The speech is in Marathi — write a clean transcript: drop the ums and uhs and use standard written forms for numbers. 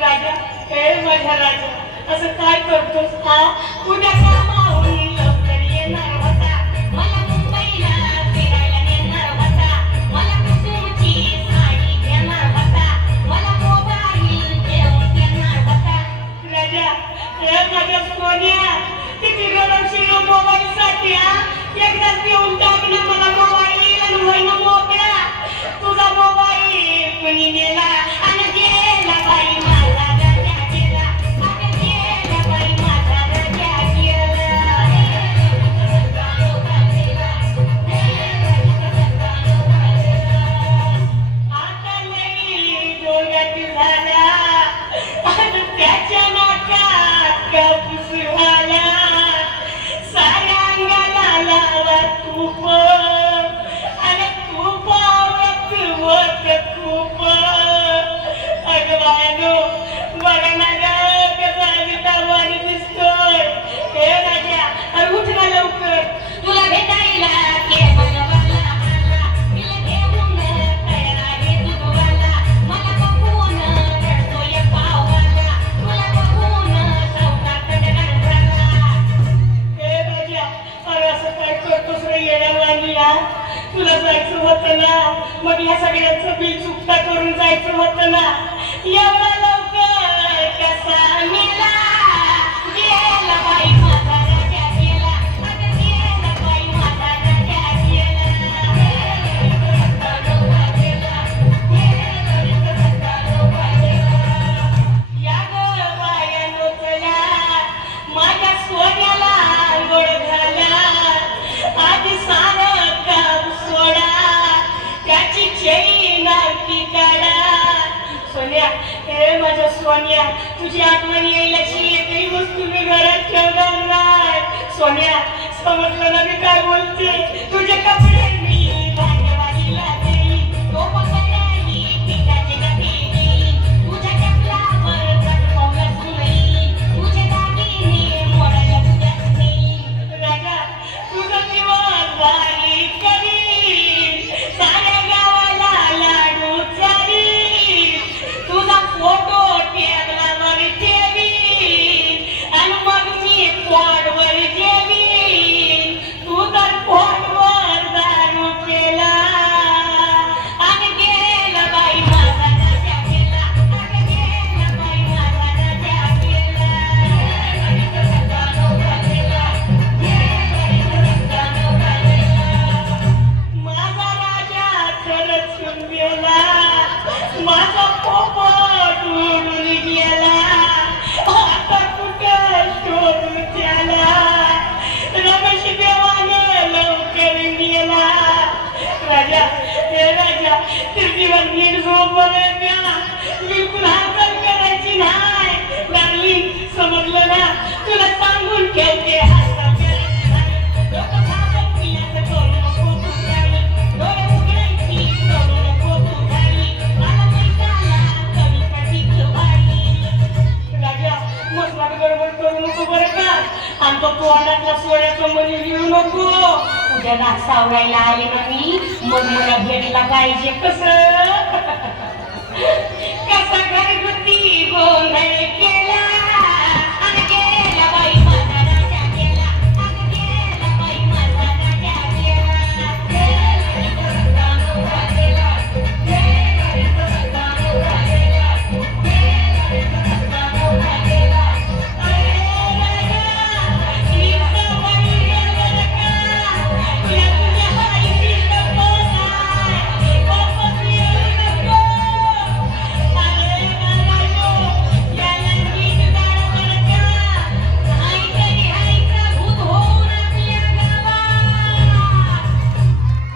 राजा, हे माझा राजा, असं काय करतोस हा? उद्या कामाहून लवकर येणार होता, मला मुंबईला फिरायला नेणार होता, मला कुसुमची साडी घेणार होता, मला मोबाईल घेऊन देणार होता. राजा, हे माझ्या सोन्या, किती रडवशील मोबाईलसाठी हा? एकदाच देऊन टाक ना मला मोबाईल आणि होईना मोकळा. तुझा मोबाईल कुणी नेला आणि गेला बाई माझा राजा गेला, आणि गेला बाई माझा राजा गेला. आता लई डोळ्यात झाला आणि त्याच्या नाकात कापूस झाला, साऱ्या अंगाला लावा तूप आणि तुपावत वत खूप. अगं बायानो, बघा ना ग कसा विटावानी दिसतोय. हे राजा, अरे उठ ना लवकर, तुला भेटायला केवळ वाला आला, तिला घेऊन तयार आहे दूधवाला, मला बघून रडतोय पाववाला, तुला बघून चौकात गडबडला. हे राजा, अरे असं काय करतोस रे येड्यावानी हा? तुला जायचं होतं ना, मग या सगळ्यांचं बिल चुकता करून जायचं होतं ना. एवढा लवकर कसा मेला? गेला बाई माझा राजा गेला, अगं गेला बाई माझा राजा गेला. या गं बायानो चला, माझ्या सोन्याला आंघोळ घाला, आधी सारं काम सोडा, त्याची चैन आरती काढा. सोन्या, हे माझ्या सोन्या, तुझी आठवण येईल अशी एकही वस्तू मी घरात ठेवणार नाही. सोन्या, समजलं ना मी काय बोलते? तुझे कपडे मी भांडेवालीला देईन, तो पकडाही पिठाची डबी देईन, तुझ्या चपलावर चटकावला सुई, तुझे दागिने मोडायला तुझ्याच नेईन. राजा, तुझं दिवस भारी करीन, साऱ्या गावाला लाडू चारीन, तुझा फोटो टेबलावर ठेवीन आणि मग मी पोटवर जेवीन. तू तर पोटवर दारू पेला आणि गेला बाई माझा राजा गेला, आणि गेला बाई माझा राजा गेला. माझा राजा खरंच गेला, माझा पोपट उडून गेला, आता कुठं शोधू त्याला? रमेश देवानं लवकर गेला. राजा, हे राजा, तिरकीवर नीट झोप बरं का, बिलकुल हालचाल करायची नाही. डार्लिंग, समजलं ना? तुला सांगून ठेवते, हालचाल करायची नाही. डोकं थांबव की असं करू नको तू खाली, डोळे उघडायची करू नको तू खाली, मला पैशाला कमी कधी भारी. राजा, मसनात गडबड करू नको बरं का, आणि तो तोंडातला सोड्याचं मनी लिहू नको. उद्या नाक सावरायला आले ना मी, मग मला भेटला पाहिजे कसं